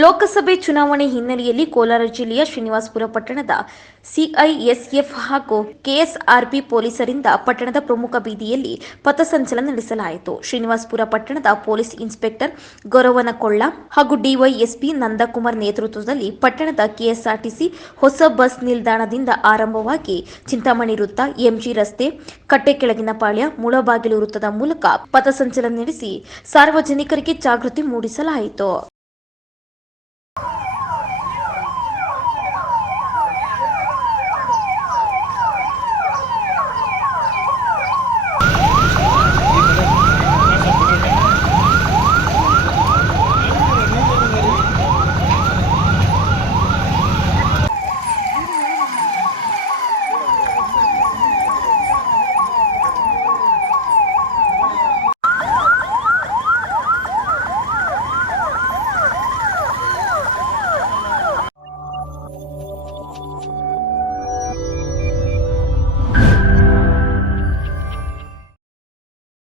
ಲೋಕಸಭೆ ಚುನಾವಣೆ ಹಿನ್ನೆಲೆಯಲ್ಲಿ ಕೋಲಾರ ಜಿಲ್ಲೆಯ ಶ್ರೀನಿವಾಸಪುರ ಪಟ್ಟಣದ ಸಿಐಎಸ್ಎಫ್ ಹಾಗೂ ಕೆಎಸ್ಆರ್ಪಿ ಪೊಲೀಸರಿಂದ ಪಟ್ಟಣದ ಪ್ರಮುಖ ಬೀದಿಯಲ್ಲಿ ಪಥಸಂಚಲನ ನಡೆಸಲಾಯಿತು. ಶ್ರೀನಿವಾಸಪುರ ಪಟ್ಟಣದ ಪೊಲೀಸ್ ಇನ್ಸ್ಪೆಕ್ಟರ್ ಗೌರವನಕೊಳ್ಳ ಹಾಗೂ ಡಿವೈಎಸ್ಪಿ ನಂದಕುಮಾರ್ ನೇತೃತ್ವದಲ್ಲಿ ಪಟ್ಟಣದ ಕೆಎಸ್ಆರ್ಟಿಸಿ ಹೊಸ ಬಸ್ ನಿಲ್ದಾಣದಿಂದ ಆರಂಭವಾಗಿ ಚಿಂತಾಮಣಿ ವೃತ್ತ, ಎಂಜಿ ರಸ್ತೆ, ಕಟ್ಟೆಕೆಳಗಿನ ಪಾಳ್ಯ, ಮುಳಬಾಗಿಲು ವೃತ್ತದ ಮೂಲಕ ಪಥಸಂಚಲನ ನಡೆಸಿ ಸಾರ್ವಜನಿಕರಿಗೆ ಜಾಗೃತಿ ಮೂಡಿಸಲಾಯಿತು.